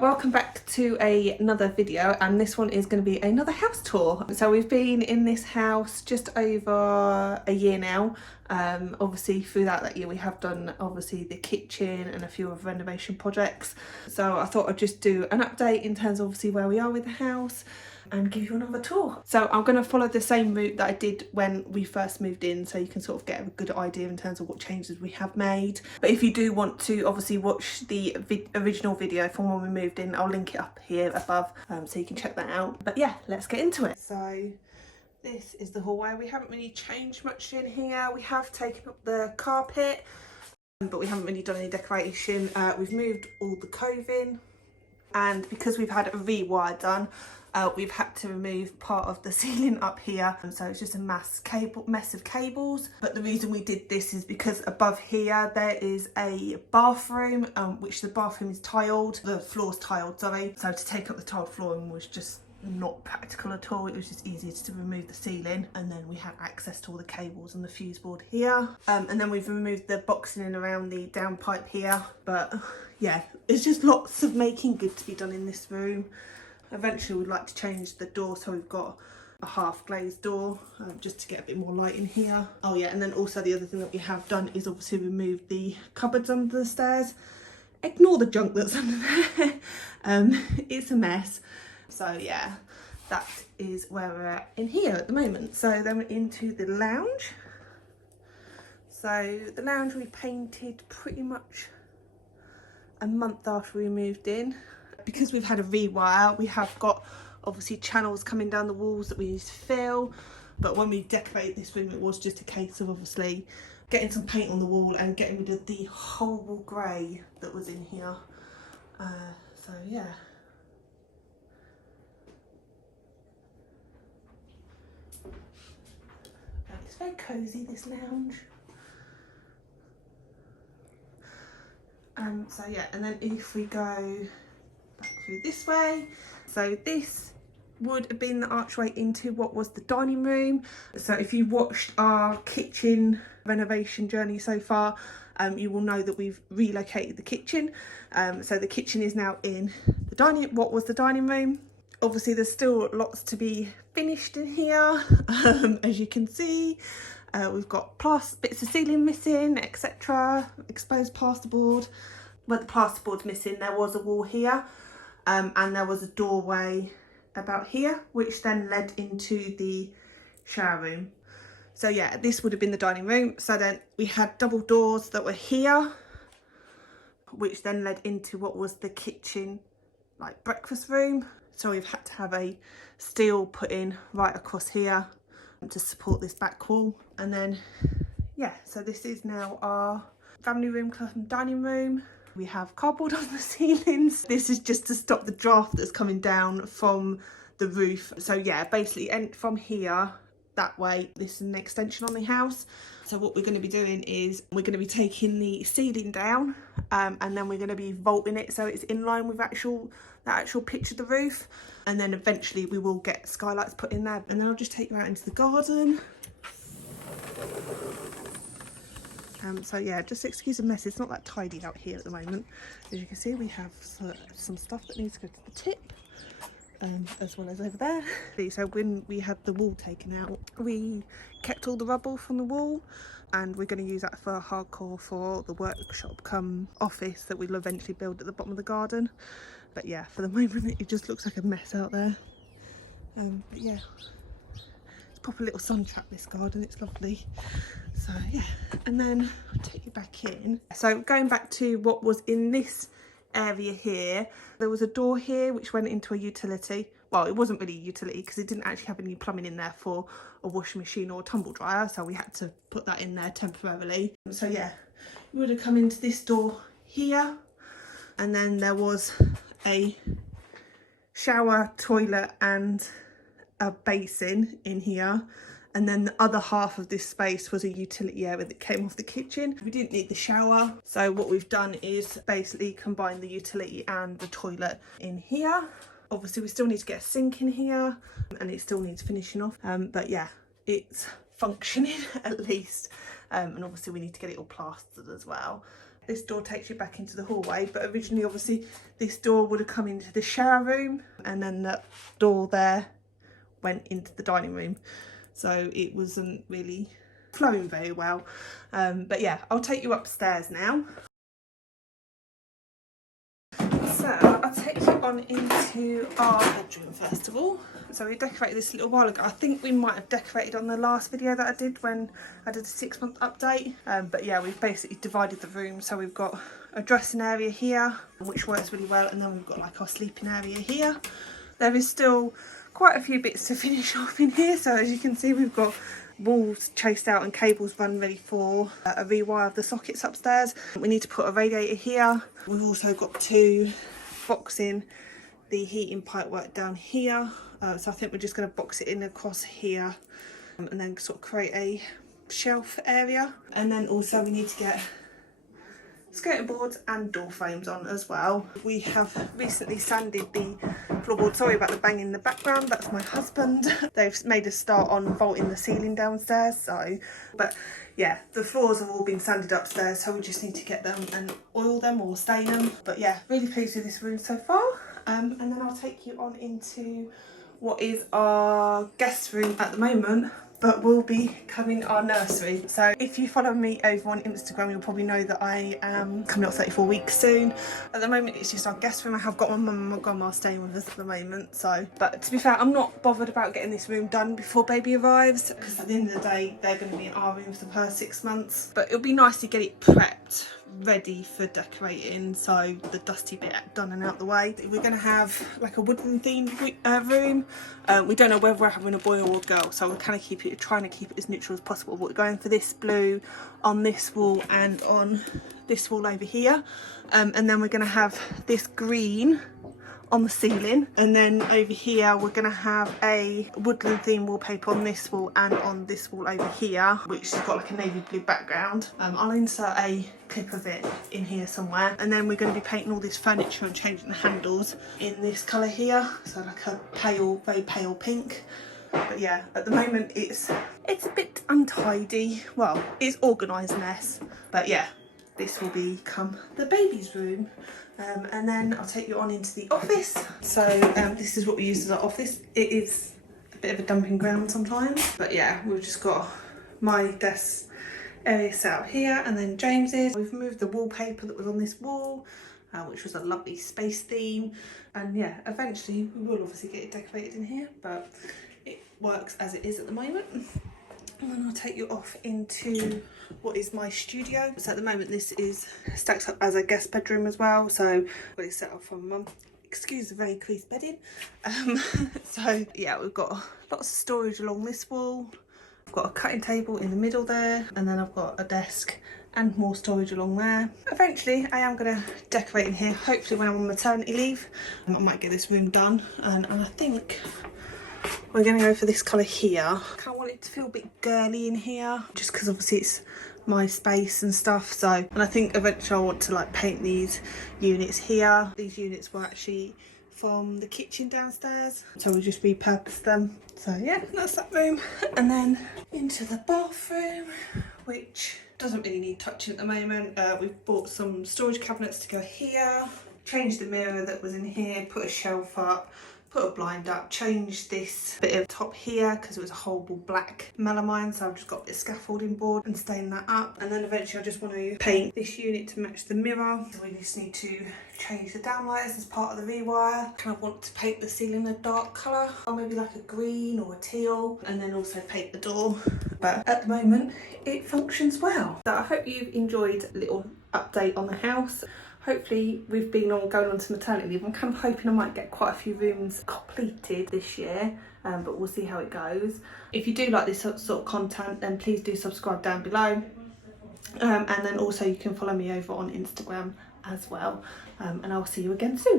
Welcome back to another video, and this one is going to be another house tour. So we've been in this house just over a year now. Obviously through that year we have done obviously the kitchen and a few of renovation projects. So I thought I'd just do an update in terms of obviously where we are with the house and give you another tour. So I'm going to follow the same route that I did when we first moved in, so you can sort of get a good idea in terms of what changes we have made. But if you do want to obviously watch the original video from when we moved in, I'll link it up here above, so you can check that out. But yeah, let's get into it. So this is the hallway. We haven't really changed much in here. We have taken up the carpet, but we haven't really done any decoration. We've moved all the coving, and because we've had a rewire done, we've had to remove part of the ceiling up here, and so it's just a mess of cables. But the reason we did this is because above here there is a bathroom, which the bathroom is tiled, the floor's tiled, sorry. So to take up the tiled flooring was just not practical at all. It was just easier to remove the ceiling, and then we had access to all the cables and the fuse board here, and then we've removed the boxing in around the downpipe here. But yeah, it's just lots of making good to be done in this room. Eventually we'd like to change the door, so we've got a half glazed door, just to get a bit more light in here. Oh yeah, and then also the other thing that we have done is obviously remove the cupboards under the stairs. Ignore the junk that's under there. It's a mess. So yeah, that is where we're at in here at the moment. So then we're into the lounge. So the lounge we painted pretty much a month after we moved in. Because we've had a rewire, we have got obviously channels coming down the walls that we need to fill. But when we decorated this room, it was just a case of obviously getting some paint on the wall and getting rid of the horrible grey that was in here. So yeah. It's very cosy, this lounge. So yeah, and then if we go back through this way, so this would have been the archway into what was the dining room. So if you watched our kitchen renovation journey so far, you will know that we've relocated the kitchen. So the kitchen is now in the what was the dining room. Obviously there's still lots to be finished in here, as you can see. We've got bits of ceiling missing, etc. Exposed plasterboard. Where the plasterboard's missing, there was a wall here, and there was a doorway about here, which then led into the shower room. So yeah, this would have been the dining room. So then we had double doors that were here, which then led into what was the kitchen, like breakfast room. So we've had to have a steel put in right across here to support this back wall. And then yeah, so this is now our family room / dining room. We have cardboard on the ceilings. This is just to stop the draft that's coming down from the roof. So yeah, basically, and from here that way, this is an extension on the house. So what we're going to be doing is we're going to be taking the ceiling down, and then we're going to be vaulting it so it's in line with the actual pitch of the roof. And then eventually we will get skylights put in there. And then I'll just take you out into the garden. So yeah, just excuse the mess, it's not that tidy out here at the moment. As you can see, we have some stuff that needs to go to the tip, as well as over there. So when we had the wall taken out, we kept all the rubble from the wall, and we're going to use that for hardcore for the workshop come office that we'll eventually build at the bottom of the garden. But yeah, for the moment it just looks like a mess out there. But yeah, it's a proper little sun trap, this garden, it's lovely. So yeah, and then I'll take you back in. So going back to what was in this area here, there was a door here which went into a utility. Well, it wasn't really a utility because it didn't actually have any plumbing in there for a washing machine or a tumble dryer, so we had to put that in there temporarily. So yeah, you would have come into this door here, and then there was a shower, toilet and a basin in here. And then the other half of this space was a utility area that came off the kitchen. We didn't need the shower, so what we've done is basically combine the utility and the toilet in here. Obviously we still need to get a sink in here, and it still needs finishing off, but yeah, it's functioning at least. And obviously we need to get it all plastered as well. this door takes you back into the hallway, but originally obviously this door would have come into the shower room, and then that door there went into the dining room, so it wasn't really flowing very well. But yeah, I'll take you upstairs now. So I'll take you on into our bedroom first of all. So we decorated this a little while ago. I think we might have decorated on the last video that I did when I did a 6-month update. But yeah, we've basically divided the room. So we've got a dressing area here, which works really well, and then we've got like our sleeping area here. There is still quite a few bits to finish off in here. So as you can see, we've got walls chased out and cables run ready for a rewire of the sockets upstairs. We need to put a radiator here. We've also got to box in the heating pipe work down here. So I think we're just going to box it in across here, and then sort of create a shelf area. And then also we need to get skirting boards and door frames on as well. We have recently sanded the floorboard. Sorry about the bang in the background, that's my husband. They've made us start on vaulting the ceiling downstairs, but yeah, the floors have all been sanded upstairs, so we just need to get them and oil them or stain them. But yeah, really pleased with this room so far. And then I'll take you on into what is our guest room at the moment, but will be becoming our nursery. So if you follow me over on Instagram, you'll probably know that I am coming up 34 weeks soon. At the moment, it's just our guest room. I have got my mum and my grandma staying with us at the moment. So, but to be fair, I'm not bothered about getting this room done before baby arrives, because at the end of the day, they're going to be in our room for the first 6 months. But it'll be nice to get it prepped, ready for decorating, so the dusty bit done and out the way. We're going to have like a woodland themed room. We don't know whether we're having a boy or a girl, so we're kind of trying to keep it as neutral as possible. But we're going for this blue on this wall and on this wall over here, and then we're going to have this green on the ceiling, and then over here we're going to have a woodland theme wallpaper on this wall and on this wall over here, which has got like a navy blue background. I'll insert a clip of it in here somewhere, and then we're going to be painting all this furniture and changing the handles in this colour here, so like a pale, very pale pink. But yeah, at the moment it's a bit untidy. Well, it's organised mess, but yeah, this will become the baby's room. And then I'll take you on into the office. So this is what we use as our office. It is a bit of a dumping ground sometimes, but yeah, we've just got my desk area set up here, and then James's. We've moved the wallpaper that was on this wall, which was a lovely space theme, and yeah, eventually we will obviously get it decorated in here, but it works as it is at the moment. And then I'll take you off into what is my studio. So at the moment this is stacked up as a guest bedroom as well, so got it set up for my mum. Excuse the very creased bedding. So yeah, we've got lots of storage along this wall. I've got a cutting table in the middle there, and then I've got a desk and more storage along there. Eventually I am going to decorate in here, hopefully when I'm on maternity leave. I might get this room done, and I think we're going to go for this colour here. I kind of want it to feel a bit girly in here, just because obviously it's my space and stuff. So, and I think eventually I want to like paint these units here. These units were actually from the kitchen downstairs, so we'll just repurpose them. So yeah, that's that room. And then into the bathroom, which doesn't really need touching at the moment. We've bought some storage cabinets to go here, changed the mirror that was in here, put a shelf up, put a blind up, changed this bit of top here because it was a horrible black melamine, so I've just got this scaffolding board and stained that up. And then eventually I just want to paint this unit to match the mirror, so we just need to change the downlighters as part of the rewire. Kind of want to paint the ceiling a dark colour, or maybe like a green or a teal, and then also paint the door. But at the moment it functions well. So I hope you've enjoyed a little update on the house. Hopefully we've been going on to maternity leave. I'm kind of hoping I might get quite a few rooms completed this year, but we'll see how it goes. If you do like this sort of content, then please do subscribe down below, and then also you can follow me over on Instagram as well, and I'll see you again soon.